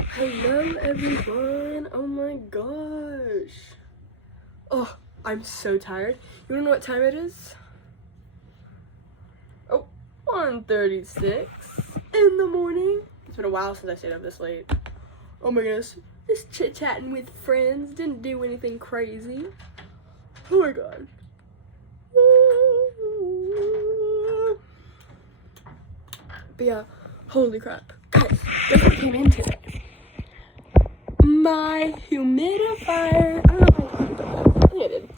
Hello everyone. Oh my gosh. Oh, I'm so tired. You wanna know what time it is? Oh, 1:36 in the morning. It's been a while since I stayed up this late. Oh my goodness. Just chit-chatting with friends. Didn't do anything crazy. Oh my god. But yeah, holy crap. Guys, guess what came in today? My humidifier. I don't know if I think I did.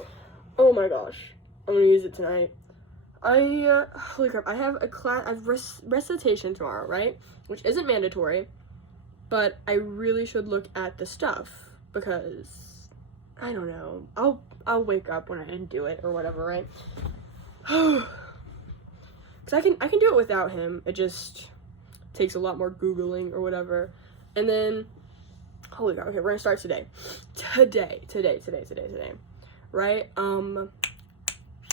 Oh my gosh. I'm gonna use it tonight. Holy crap, I have a class, I have recitation tomorrow, right? Which isn't mandatory, but I really should look at the stuff because, I don't know, I'll wake up when I do it or whatever, right? Because I can do it without him, it just takes a lot more Googling or whatever. And then, holy crap, okay, we're gonna start today. Today, right?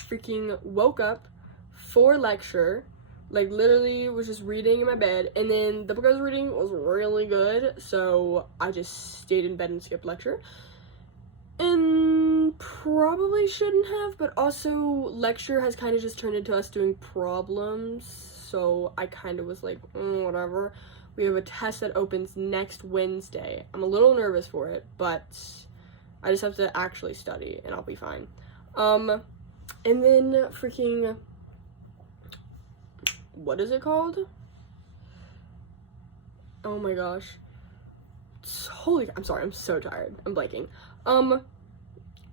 Freaking woke up for lecture, like literally was just reading in my bed, and then the book I was reading was really good, so I just stayed in bed and skipped lecture. And probably shouldn't have, but also lecture has kind of just turned into us doing problems, so I kind of was like, whatever. We have a test that opens next Wednesday. I'm a little nervous for it, but I just have to actually study and I'll be fine. And then freaking, what is it called? Oh my gosh. Holy, I'm sorry, I'm so tired. I'm blanking.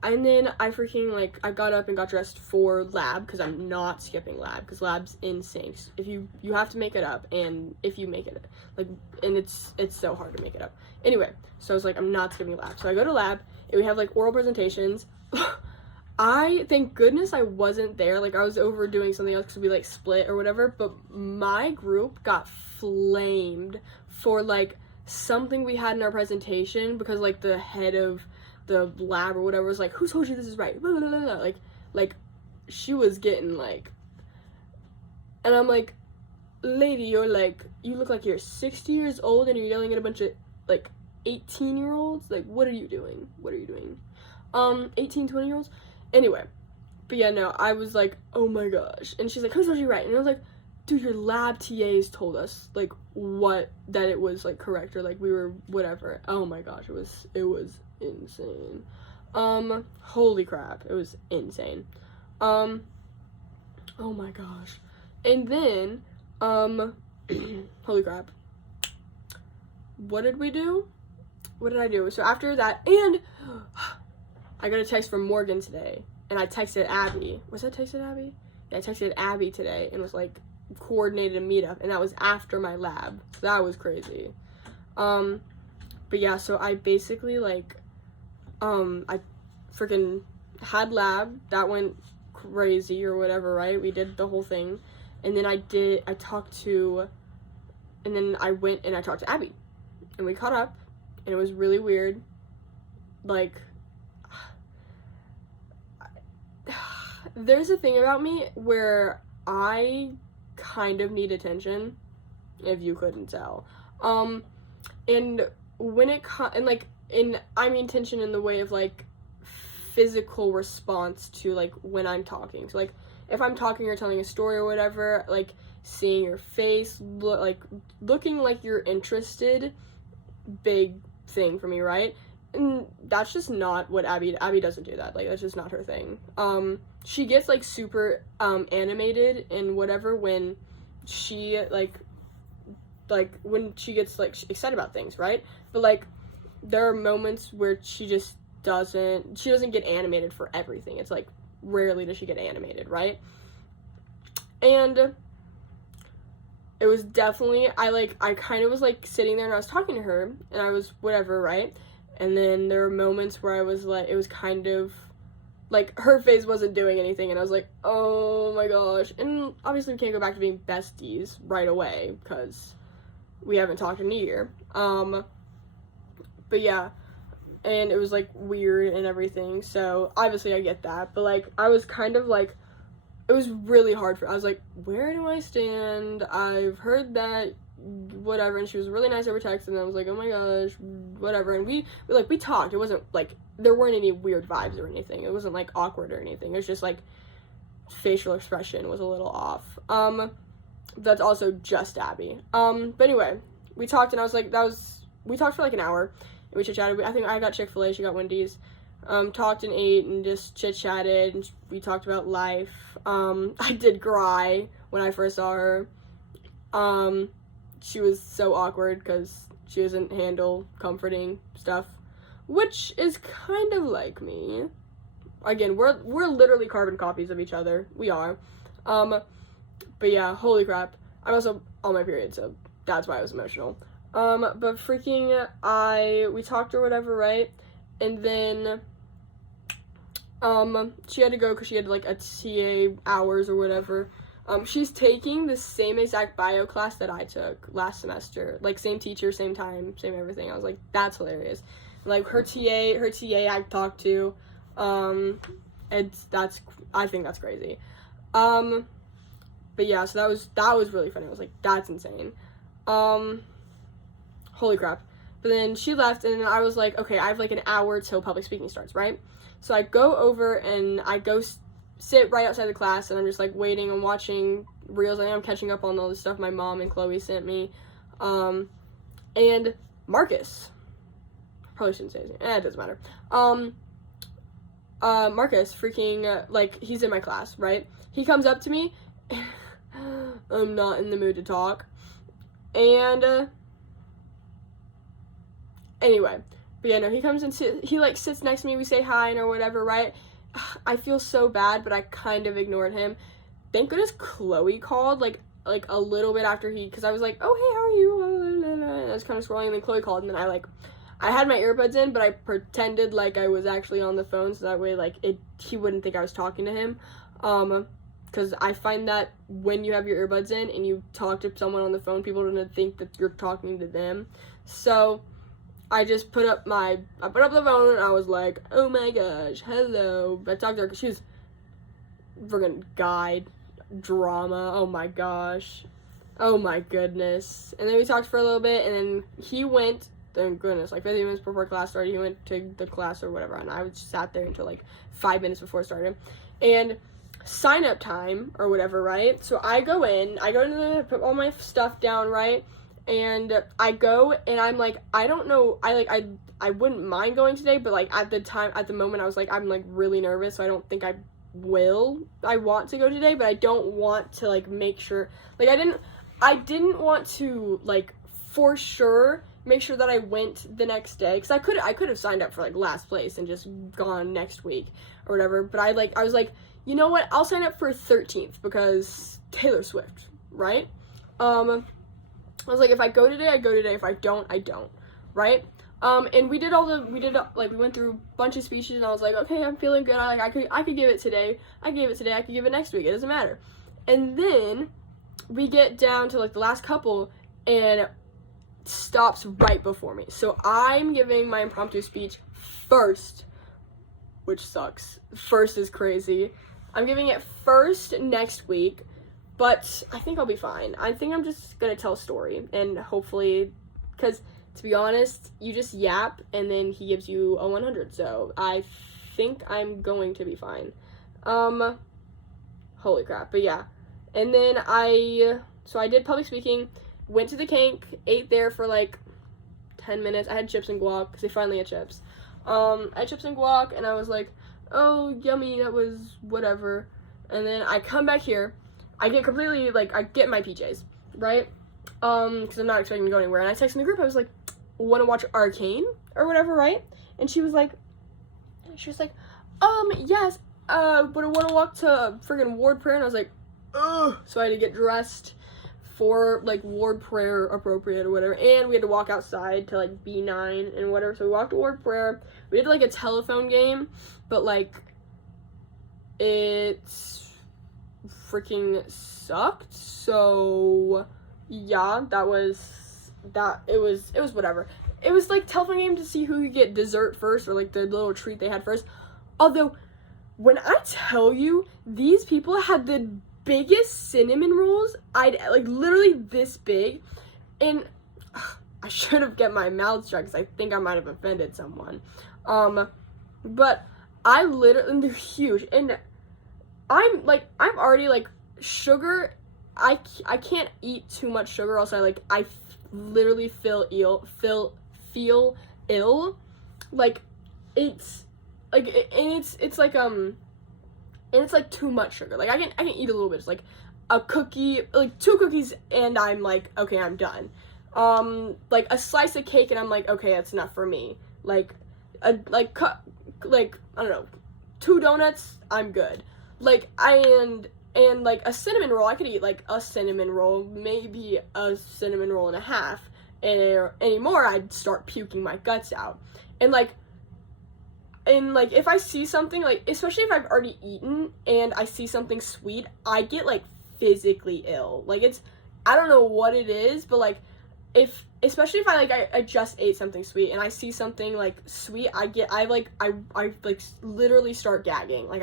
And then I freaking, I got up and got dressed for lab, because I'm not skipping lab, because lab's insane. If you have to make it up, and if you make it, and it's so hard to make it up. Anyway, so I was like, I'm not skipping lab. So I go to lab, and we have, oral presentations. Thank goodness I wasn't there. I was over doing something else because we, split or whatever, but my group got flamed for, something we had in our presentation, because, the head of the lab or whatever was like, who told you this is right? Blah, blah, blah, blah. She was getting, and I'm like, lady, you look like you're 60 years old and you're yelling at a bunch of, 18-year-olds? What are you doing? 18, 20-year-olds? Anyway, but yeah, no, I was like, oh my gosh. And she's like, who told you right? And I was like, dude, your lab TAs told us, that it was, correct, or, we were whatever. Oh my gosh, it was insane. Holy crap, it was insane. Oh my gosh. And then, holy crap. What did we do? What did I do? So after that, and I got a text from Morgan today, and I texted Abby. Was I texted Abby? Yeah, I texted Abby today, and was coordinated a meetup, and that was after my lab. So that was crazy. But yeah, so I basically, I freaking had lab. That went crazy or whatever, right? We did the whole thing. And then I went and I talked to Abby. And we caught up, and it was really weird. There's a thing about me where I kind of need attention, if you couldn't tell. And when it I mean attention in the way of physical response to when I'm talking. So if I'm talking or telling a story or whatever, seeing your face, looking like you're interested, big thing for me, right? And that's just not what Abby doesn't do that. That's just not her thing. She gets super animated and whatever when she when she gets excited about things, right? But there are moments where she just doesn't get animated for everything. It's rarely does she get animated, right? And it was definitely, I kind of was sitting there and I was talking to her and I was whatever, right? And then there were moments where I was it was kind of her face wasn't doing anything, and I was like, oh my gosh. And obviously we can't go back to being besties right away because we haven't talked in a year. But yeah, and it was weird and everything, so obviously I get that, but I was kind of it was really hard I was where do I stand? I've heard that whatever, and she was really nice over text, and I was like, oh my gosh, whatever, and we talked. It wasn't like, there weren't any weird vibes or anything. It wasn't like awkward or anything. It was just like facial expression was a little off. That's also just Abby. But anyway, we talked, and I was like, we talked for like an hour, and we chit-chatted. I think I got Chick-fil-A, she got Wendy's. Talked and ate and just chit-chatted, and we talked about life. I did cry when I first saw her. She was so awkward because she doesn't handle comforting stuff, which is kind of like me. Again, we're literally carbon copies of each other. We are. But yeah, holy crap. I'm also on my period, so that's why I was emotional. But freaking, we talked or whatever, right? And then, she had to go because she had, like, a TA hours or whatever. She's taking the same exact bio class that I took last semester. Like, same teacher, same time, same everything. I was like, that's hilarious. Like, her TA I talked to, I think that's crazy. But yeah, so that was really funny. I was like, that's insane. Holy crap. But then she left, and I was like, okay, I have like an hour till public speaking starts, right? So I go over, and I go sit right outside the class, and I'm just like waiting and watching reels. I think I'm catching up on all the stuff my mom and Chloe sent me. And Marcus, probably shouldn't say his name. It doesn't matter. Marcus, freaking, like, he's in my class, right? He comes up to me. I'm not in the mood to talk. And, anyway. But yeah, no, he comes and he, like, sits next to me. We say hi and or whatever, right? I feel so bad, but I kind of ignored him. Thank goodness Chloe called, like a little bit after because I was like, oh, hey, how are you? And I was kind of scrolling, and then Chloe called, and then I had my earbuds in, but I pretended like I was actually on the phone, so that way, like, he wouldn't think I was talking to him. Because I find that when you have your earbuds in and you talk to someone on the phone, people don't think that you're talking to them. So I just put up the phone, and I was like, oh my gosh, hello. I talked to her because she was friggin' guide drama. Oh my gosh. Oh my goodness. And then we talked for a little bit, and then he went, thank goodness, like 50 minutes before class started, he went to the class or whatever, and I just sat there until like 5 minutes before it started. And sign up time or whatever, right? So I go put all my stuff down, right? And I go, and I'm like, I don't know, I wouldn't mind going today, but like at the moment I was like, I'm like really nervous, so I don't think I want to go today, but I don't want to like make sure, like I didn't want to like for sure make sure that I went the next day, because I could have signed up for like last place and just gone next week or whatever, but I was like, you know what, I'll sign up for 13th we Swift, right? I was like, if I go today, I go today. If I don't, I don't, right? And we went through a bunch of speeches, and I was like, okay, I'm feeling good. I could give it today. I gave it today. I could give it next week. It doesn't matter. And then we get down to like the last couple, and it stops right before me. So I'm giving my impromptu speech first, which sucks. First is crazy. I'm giving it first next week. But I think I'll be fine. I think I'm just going to tell a story, and hopefully, because to be honest, you just yap, and then he gives you a 100, so I think I'm going to be fine. Holy crap, but yeah. And then I did public speaking, went to the Kank, ate there for like 10 minutes. I had chips and guac, because they finally had chips. I had chips and guac, and I was like, oh, yummy, that was whatever. And then I come back here. I get completely, like, I get my PJs, right? Because I'm not expecting to go anywhere. And I texted in the group, I was like, want to watch Arcane or whatever, right? And she was like, yes, but I want to walk to friggin' ward prayer. And I was like, ugh. So I had to get dressed for, like, ward prayer appropriate or whatever. And we had to walk outside to, like, B9 and whatever. So we walked to ward prayer. We did, like, a telephone game, but, like, it's freaking sucked. So yeah, it was whatever. It was like telephone game to see who could get dessert first, or like the little treat they had first. Although when I tell you, these people had the biggest cinnamon rolls, I'd like literally this big, and I should have kept my mouth shut because I think I might have offended someone. But I literally, they're huge, and I'm already like, sugar, I can't eat too much sugar, else I literally feel ill, like, it's like, and it's like too much sugar. Like, I can eat a little bit. It's like a cookie, like 2 cookies, and I'm like, okay, I'm done. Like a slice of cake, and I'm like, okay, that's enough for me. Like I don't know, 2 donuts, I'm good. Like, and like a cinnamon roll, I could eat like a cinnamon roll, maybe a cinnamon roll and a half, and anymore, I'd start puking my guts out. And like, if I see something, like, especially if I've already eaten and I see something sweet, I get like physically ill. Like, I don't know what it is, but like, especially if I just ate something sweet and I see something like sweet, I literally start gagging. Like,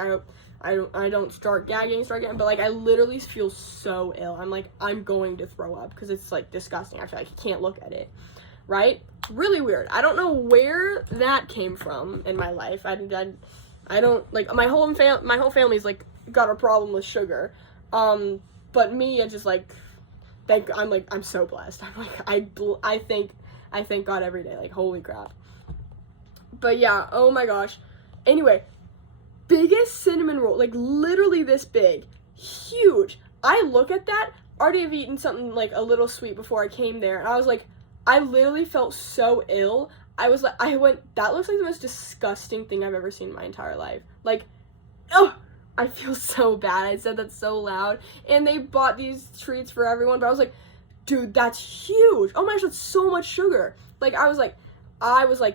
I don't start gagging, but like, I literally feel so ill. I'm like, I'm going to throw up because it's like disgusting. I feel like I can't look at it, right? Really weird. I don't know where that came from in my life. I don't, like, my whole family's like got a problem with sugar, but me, I just like, I'm so blessed. I'm like, I thank God every day. Like, holy crap. But yeah, oh my gosh. Anyway, biggest cinnamon roll, like literally this big, huge. I look at that, already have eaten something like a little sweet before I came there, and I was like, I literally felt so ill. That looks like the most disgusting thing I've ever seen in my entire life. Like, oh, I feel so bad. I said that so loud. And they bought these treats for everyone, but I was like, dude, that's huge. Oh my gosh, that's so much sugar. Like, I was like,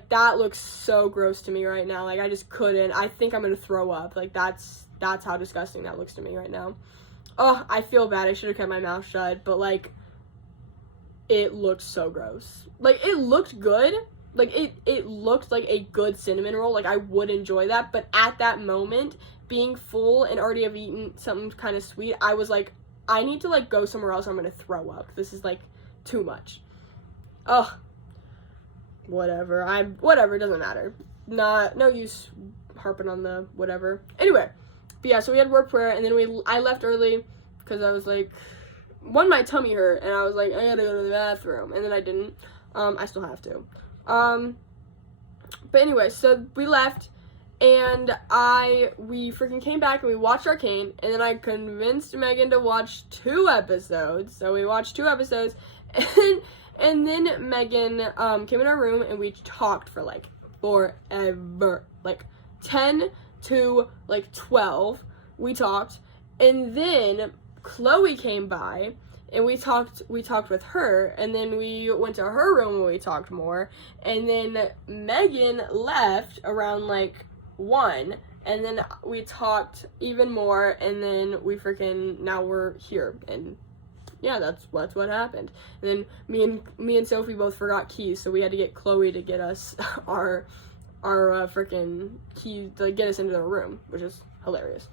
that looks so gross to me right now. Like, I just couldn't. I think I'm gonna throw up. Like, that's how disgusting that looks to me right now. Oh, I feel bad. I should have kept my mouth shut, but like, it looked so gross. Like, it looked good. Like, it looked like a good cinnamon roll. Like, I would enjoy that, but at that moment, being full and already have eaten something kind of sweet, I was like, I need to like go somewhere else or I'm gonna throw up. This is like too much. Ugh. Whatever, it doesn't matter. No use harping on the whatever. Anyway, but yeah, so we had work prayer, and then I left early because I was like, my tummy hurt, and I was like, I gotta go to the bathroom, and then I didn't. I still have to. But anyway, so we left, and we freaking came back, and we watched Arcane, and then I convinced Megan to watch 2 episodes, so we watched 2 episodes, and then Megan, came in our room, and we talked for, like, forever, like, 10 to, like, 12, we talked, and then Chloe came by, and we talked with her, and then we went to her room and we talked more, and then Megan left around, like, 1, and then we talked even more, and then now we're here, and yeah, that's what happened. And then me and Sophie both forgot keys, so we had to get Chloe to get us our freaking keys to get us into the room, which is hilarious.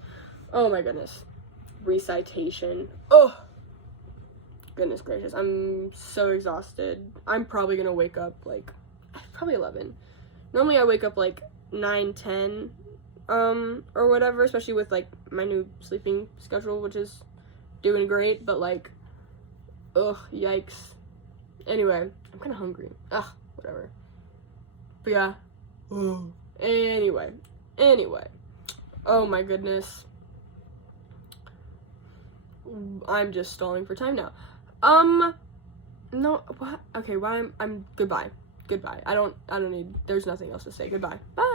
Oh my goodness. Recitation. Oh, goodness gracious. I'm so exhausted. I'm probably gonna wake up like probably 11. Normally I wake up like 9, 10, or whatever, especially with like my new sleeping schedule, which is doing great, but like, ugh, yikes. Anyway, I'm kind of hungry. Ugh, whatever. But yeah. Anyway. Oh my goodness. I'm just stalling for time now. No, what? Okay, I'm goodbye. I don't need, there's nothing else to say. Goodbye. Bye.